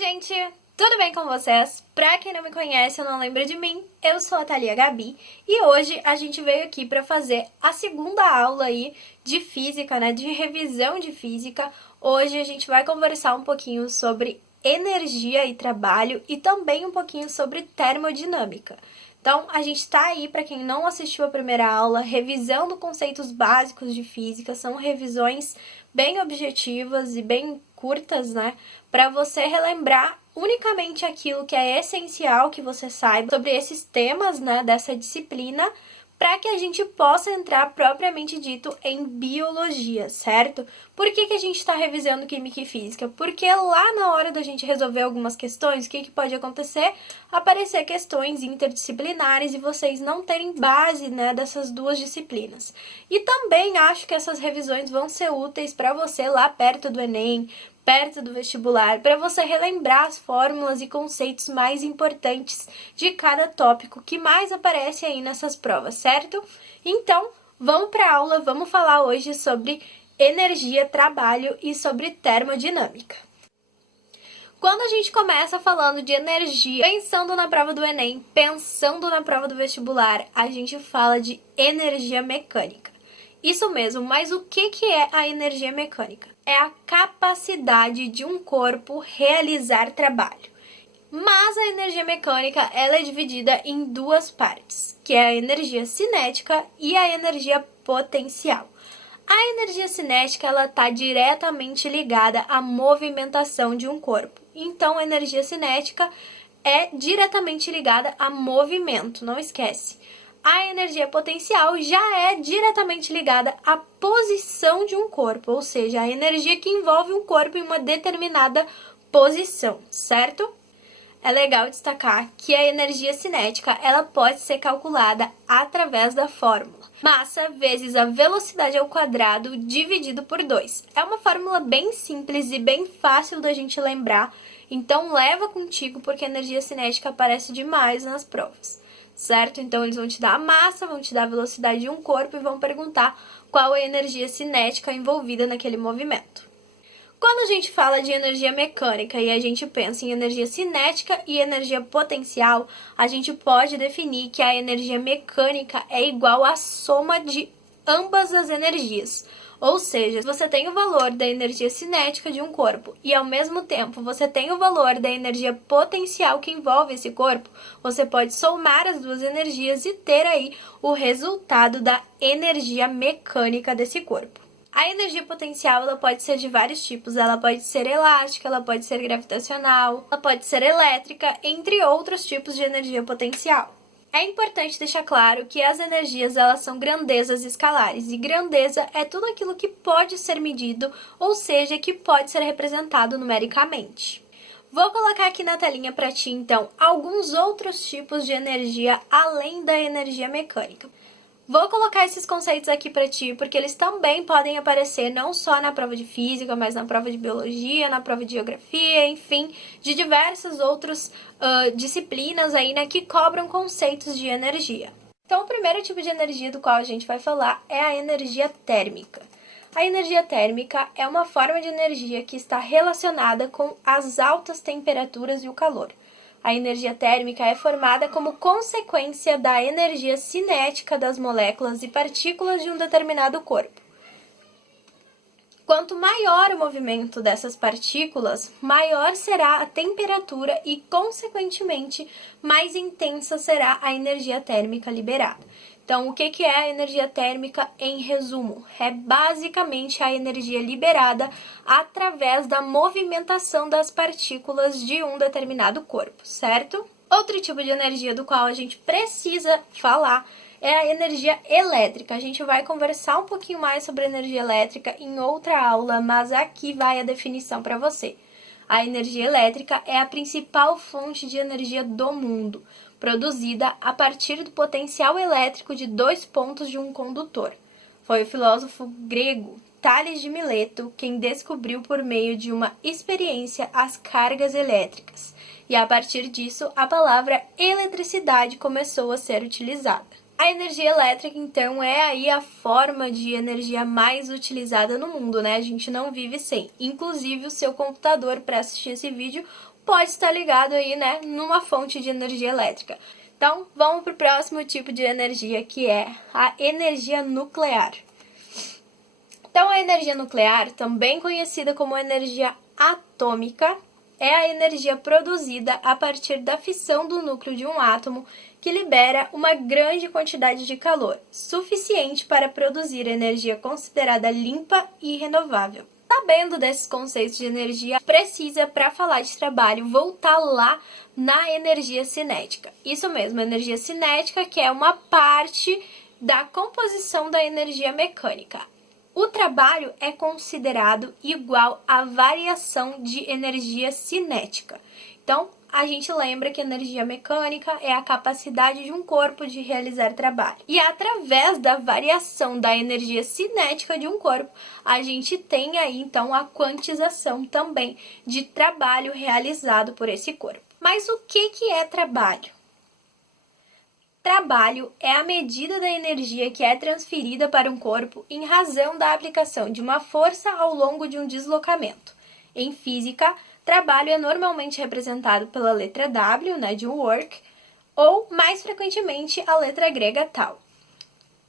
gente! Tudo bem com vocês? Pra quem não me conhece ou não lembra de mim, eu sou a Thalia Gabi e hoje a gente veio aqui pra fazer a segunda aula aí de física, né? De revisão de física. Hoje a gente vai conversar um pouquinho sobre energia e trabalho e também um pouquinho sobre termodinâmica. Então, a gente tá aí, para quem não assistiu a primeira aula, revisando conceitos básicos de física. São revisões bem objetivas e bem curtas, né? Para você relembrar unicamente aquilo que é essencial que você saiba sobre esses temas, né, dessa disciplina, para que a gente possa entrar propriamente dito em biologia, certo? Por que a gente está revisando química e física? Porque lá na hora da gente resolver algumas questões, o que pode acontecer? Aparecer questões interdisciplinares e vocês não terem base, né, dessas duas disciplinas. E também acho que essas revisões vão ser úteis para você lá perto do Enem, perto do vestibular, para você relembrar as fórmulas e conceitos mais importantes de cada tópico que mais aparece aí nessas provas, certo? Então, vamos para a aula, vamos falar hoje sobre energia, trabalho e sobre termodinâmica. Quando a gente começa falando de energia, pensando na prova do Enem, pensando na prova do vestibular, a gente fala de energia mecânica. Isso mesmo, mas o que é a energia mecânica? É a capacidade de um corpo realizar trabalho. Mas a energia mecânica ela é dividida em duas partes, que é a energia cinética e a energia potencial. A energia cinética ela está diretamente ligada à movimentação de um corpo. Então, a energia cinética é diretamente ligada a movimento, não esquece. A energia potencial já é diretamente ligada à posição de um corpo, ou seja, a energia que envolve um corpo em uma determinada posição, certo? É legal destacar que a energia cinética ela pode ser calculada através da fórmula massa vezes a velocidade ao quadrado dividido por 2. É uma fórmula bem simples e bem fácil da gente lembrar, então leva contigo porque a energia cinética aparece demais nas provas, certo? Então eles vão te dar a massa, vão te dar a velocidade de um corpo e vão perguntar qual é a energia cinética envolvida naquele movimento. Quando a gente fala de energia mecânica e a gente pensa em energia cinética e energia potencial, a gente pode definir que a energia mecânica é igual à soma de ambas as energias. Ou seja, se você tem o valor da energia cinética de um corpo e ao mesmo tempo você tem o valor da energia potencial que envolve esse corpo, você pode somar as duas energias e ter aí o resultado da energia mecânica desse corpo. A energia potencial ela pode ser de vários tipos, ela pode ser elástica, ela pode ser gravitacional, ela pode ser elétrica, entre outros tipos de energia potencial. É importante deixar claro que as energias elas são grandezas escalares, e grandeza é tudo aquilo que pode ser medido, ou seja, que pode ser representado numericamente. Vou colocar aqui na telinha para ti, então, alguns outros tipos de energia além da energia mecânica. Vou colocar esses conceitos aqui para ti, porque eles também podem aparecer não só na prova de física, mas na prova de biologia, na prova de geografia, enfim, de diversas outras disciplinas aí, né, que cobram conceitos de energia. Então, o primeiro tipo de energia do qual a gente vai falar é a energia térmica. A energia térmica é uma forma de energia que está relacionada com as altas temperaturas e o calor. A energia térmica é formada como consequência da energia cinética das moléculas e partículas de um determinado corpo. Quanto maior o movimento dessas partículas, maior será a temperatura e, consequentemente, mais intensa será a energia térmica liberada. Então, o que é a energia térmica em resumo? É basicamente a energia liberada através da movimentação das partículas de um determinado corpo, certo? Outro tipo de energia do qual a gente precisa falar é a energia elétrica. A gente vai conversar um pouquinho mais sobre energia elétrica em outra aula, mas aqui vai a definição para você. A energia elétrica é a principal fonte de energia do mundo, produzida a partir do potencial elétrico de dois pontos de um condutor. Foi o filósofo grego Tales de Mileto quem descobriu por meio de uma experiência as cargas elétricas, e a partir disso a palavra eletricidade começou a ser utilizada. A energia elétrica, então, é aí a forma de energia mais utilizada no mundo, né? A gente não vive sem. Inclusive, o seu computador para assistir esse vídeo pode estar ligado aí, né, numa fonte de energia elétrica. Então, vamos para o próximo tipo de energia, que é a energia nuclear. Então, a energia nuclear, também conhecida como energia atômica, é a energia produzida a partir da fissão do núcleo de um átomo que libera uma grande quantidade de calor, suficiente para produzir energia considerada limpa e renovável. Sabendo desses conceitos de energia, precisa, para falar de trabalho, voltar lá na energia cinética. Isso mesmo, energia cinética, que é uma parte da composição da energia mecânica. O trabalho é considerado igual à variação de energia cinética. Então, a gente lembra que energia mecânica é a capacidade de um corpo de realizar trabalho. E através da variação da energia cinética de um corpo, a gente tem aí, então, a quantização também de trabalho realizado por esse corpo. Mas o que é trabalho? Trabalho é a medida da energia que é transferida para um corpo em razão da aplicação de uma força ao longo de um deslocamento. Em física, trabalho é normalmente representado pela letra W, né, de work, ou, mais frequentemente, a letra grega tal.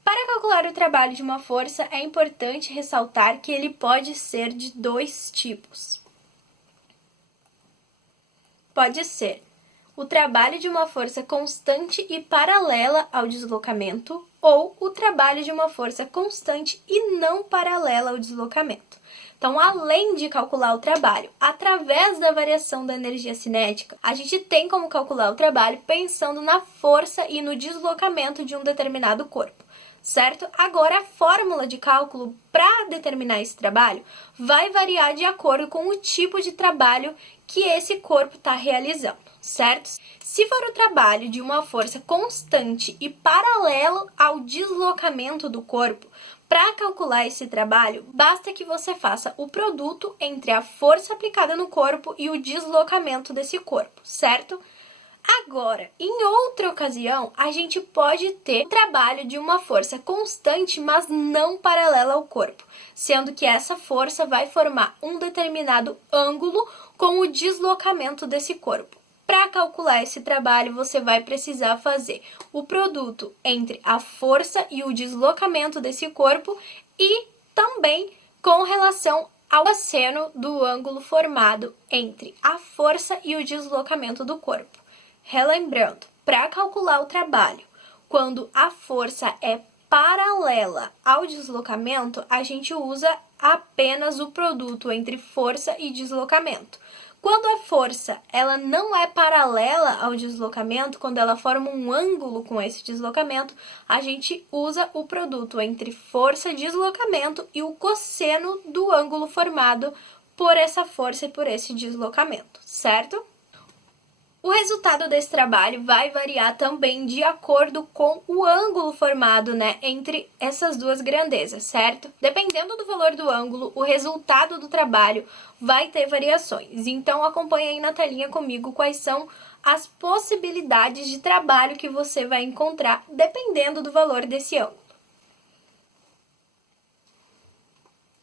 Para calcular o trabalho de uma força, é importante ressaltar que ele pode ser de dois tipos. Pode ser o trabalho de uma força constante e paralela ao deslocamento, ou o trabalho de uma força constante e não paralela ao deslocamento. Então, além de calcular o trabalho através da variação da energia cinética, a gente tem como calcular o trabalho pensando na força e no deslocamento de um determinado corpo, certo? Agora, a fórmula de cálculo para determinar esse trabalho vai variar de acordo com o tipo de trabalho que esse corpo está realizando, certo? Se for o trabalho de uma força constante e paralelo ao deslocamento do corpo, para calcular esse trabalho, basta que você faça o produto entre a força aplicada no corpo e o deslocamento desse corpo, certo? Agora, em outra ocasião, a gente pode ter o trabalho de uma força constante, mas não paralela ao corpo, sendo que essa força vai formar um determinado ângulo com o deslocamento desse corpo. Para calcular esse trabalho, você vai precisar fazer o produto entre a força e o deslocamento desse corpo e também com relação ao cosseno do ângulo formado entre a força e o deslocamento do corpo. Relembrando, para calcular o trabalho, quando a força é paralela ao deslocamento, a gente usa apenas o produto entre força e deslocamento. Quando a força ela não é paralela ao deslocamento, quando ela forma um ângulo com esse deslocamento, a gente usa o produto entre força e deslocamento e o cosseno do ângulo formado por essa força e por esse deslocamento, certo? O resultado desse trabalho vai variar também de acordo com o ângulo formado, né, entre essas duas grandezas, certo? Dependendo do valor do ângulo, o resultado do trabalho vai ter variações. Então, acompanhe aí na telinha comigo quais são as possibilidades de trabalho que você vai encontrar dependendo do valor desse ângulo.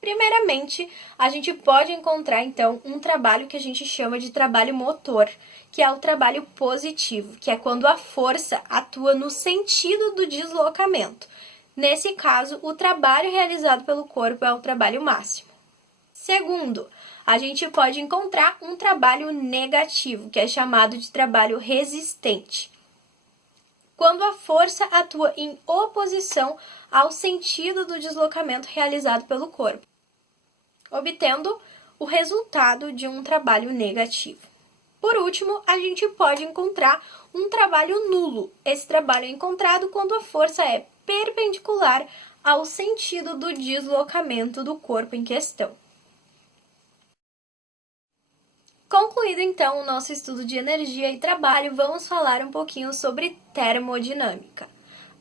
Primeiramente, a gente pode encontrar, então, um trabalho que a gente chama de trabalho motor, que é o trabalho positivo, que é quando a força atua no sentido do deslocamento. Nesse caso, o trabalho realizado pelo corpo é o trabalho máximo. Segundo, a gente pode encontrar um trabalho negativo, que é chamado de trabalho resistente, quando a força atua em oposição ao sentido do deslocamento realizado pelo corpo, obtendo o resultado de um trabalho negativo. Por último, a gente pode encontrar um trabalho nulo. Esse trabalho é encontrado quando a força é perpendicular ao sentido do deslocamento do corpo em questão. Concluído então o nosso estudo de energia e trabalho, vamos falar um pouquinho sobre termodinâmica.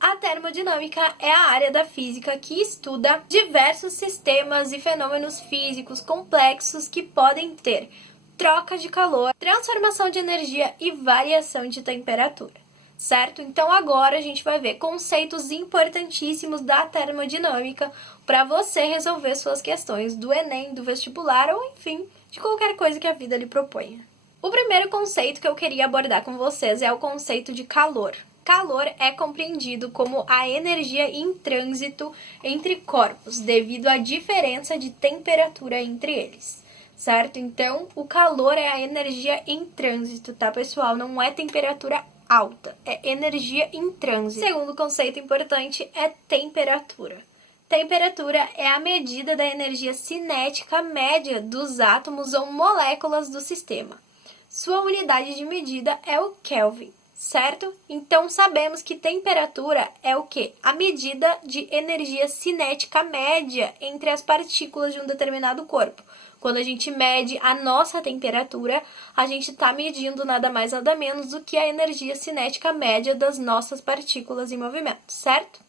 A termodinâmica é a área da física que estuda diversos sistemas e fenômenos físicos complexos que podem ter troca de calor, transformação de energia e variação de temperatura. certo? Então agora a gente vai ver conceitos importantíssimos da termodinâmica para você resolver suas questões do Enem, do vestibular ou enfim, de qualquer coisa que a vida lhe proponha. O primeiro conceito que eu queria abordar com vocês é o conceito de calor. Calor é compreendido como a energia em trânsito entre corpos, devido à diferença de temperatura entre eles, certo? Então, o calor é a energia em trânsito, tá, pessoal? Não é temperatura alta, é energia em trânsito. Segundo conceito importante é temperatura. Temperatura é a medida da energia cinética média dos átomos ou moléculas do sistema. Sua unidade de medida é o Kelvin, certo? Então, sabemos que temperatura é o quê? A medida de energia cinética média entre as partículas de um determinado corpo. Quando a gente mede a nossa temperatura, a gente está medindo nada mais nada menos do que a energia cinética média das nossas partículas em movimento, certo?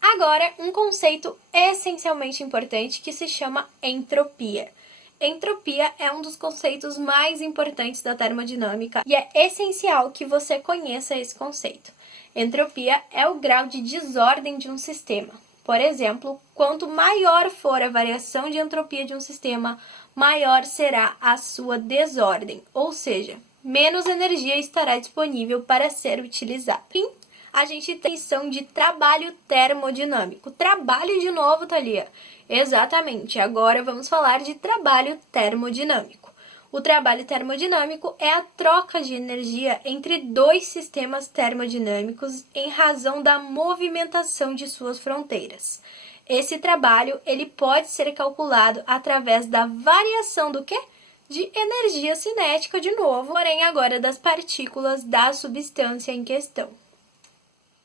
Agora, um conceito essencialmente importante que se chama entropia. Entropia é um dos conceitos mais importantes da termodinâmica e é essencial que você conheça esse conceito. Entropia é o grau de desordem de um sistema. Por exemplo, quanto maior for a variação de entropia de um sistema, maior será a sua desordem, ou seja, menos energia estará disponível para ser utilizada. Enfim, a gente tem a definição de trabalho termodinâmico. Trabalho de novo, Thalia. Exatamente, agora vamos falar de trabalho termodinâmico. O trabalho termodinâmico é a troca de energia entre dois sistemas termodinâmicos em razão da movimentação de suas fronteiras. Esse trabalho ele pode ser calculado através da variação do quê? De energia cinética de novo, porém agora das partículas da substância em questão.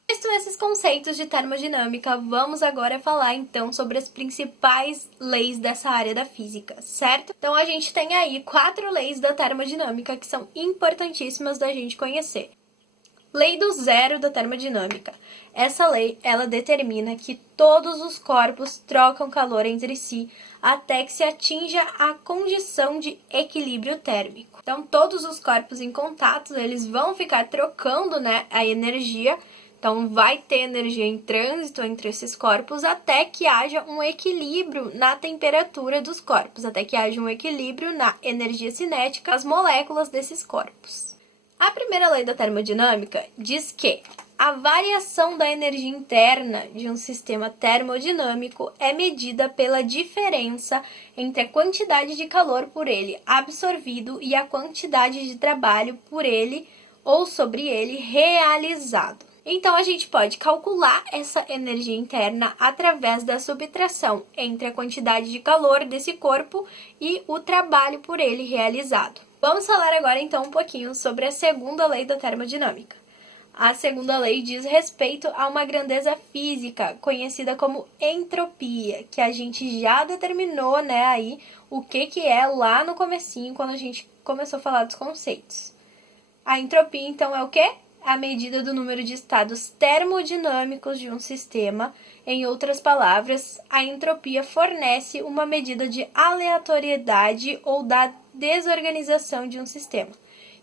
Visto esses conceitos de termodinâmica, vamos agora falar então sobre as principais leis dessa área da física, certo? Então a gente tem aí 4 leis da termodinâmica que são importantíssimas da gente conhecer. Lei do zero da termodinâmica. Essa lei, ela determina que todos os corpos trocam calor entre si até que se atinja a condição de equilíbrio térmico. Então todos os corpos em contato, eles vão ficar trocando, né, a energia. Então, vai ter energia em trânsito entre esses corpos até que haja um equilíbrio na temperatura dos corpos, até que haja um equilíbrio na energia cinética das moléculas desses corpos. A primeira lei da termodinâmica diz que a variação da energia interna de um sistema termodinâmico é medida pela diferença entre a quantidade de calor por ele absorvido e a quantidade de trabalho por ele ou sobre ele realizado. Então, a gente pode calcular essa energia interna através da subtração entre a quantidade de calor desse corpo e o trabalho por ele realizado. Vamos falar agora, então, um pouquinho sobre a segunda lei da termodinâmica. A segunda lei diz respeito a uma grandeza física, conhecida como entropia, que a gente já determinou, né, aí, o que é lá no comecinho, quando a gente começou a falar dos conceitos. A entropia, então, é o quê? A medida do número de estados termodinâmicos de um sistema. Em outras palavras, a entropia fornece uma medida de aleatoriedade ou da desorganização de um sistema.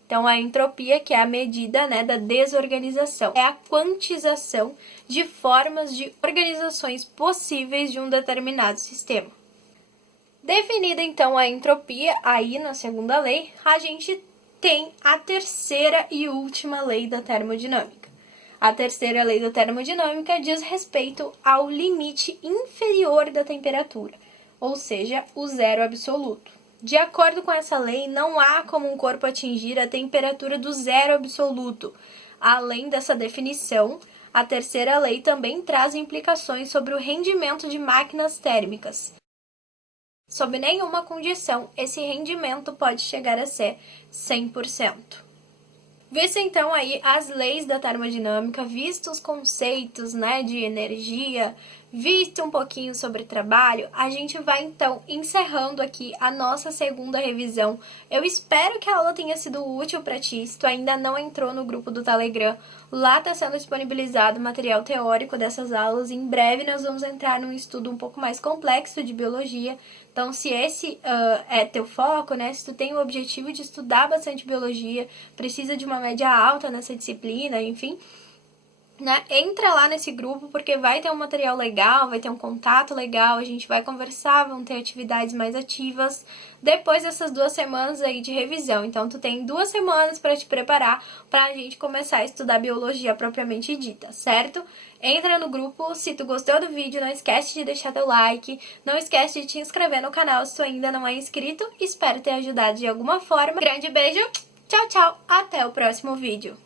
Então, a entropia, que é a medida, né, da desorganização, é a quantização de formas de organizações possíveis de um determinado sistema. Definida, então, a entropia, aí na segunda lei, a gente tem a terceira e última lei da termodinâmica. A terceira lei da termodinâmica diz respeito ao limite inferior da temperatura, ou seja, o zero absoluto. De acordo com essa lei, não há como um corpo atingir a temperatura do zero absoluto. Além dessa definição, a terceira lei também traz implicações sobre o rendimento de máquinas térmicas. Sob nenhuma condição, esse rendimento pode chegar a ser 100%. Visto então aí as leis da termodinâmica, vistos os conceitos, né, de energia, visto um pouquinho sobre trabalho, a gente vai então encerrando aqui a nossa segunda revisão. Eu espero que a aula tenha sido útil para ti. Se tu ainda não entrou no grupo do Telegram, lá está sendo disponibilizado o material teórico dessas aulas. Em breve nós vamos entrar num estudo um pouco mais complexo de biologia. Então, se esse é teu foco, né? Se tu tem o objetivo de estudar bastante biologia, precisa de uma média alta nessa disciplina, enfim, né? Entra lá nesse grupo porque vai ter um material legal, vai ter um contato legal, a gente vai conversar, vão ter atividades mais ativas depois dessas 2 semanas aí de revisão. Então, tu tem 2 semanas para te preparar para a gente começar a estudar biologia propriamente dita, certo? Entra no grupo, se tu gostou do vídeo, não esquece de deixar teu like, não esquece de te inscrever no canal se tu ainda não é inscrito. Espero ter ajudado de alguma forma. Grande beijo, tchau, tchau, até o próximo vídeo.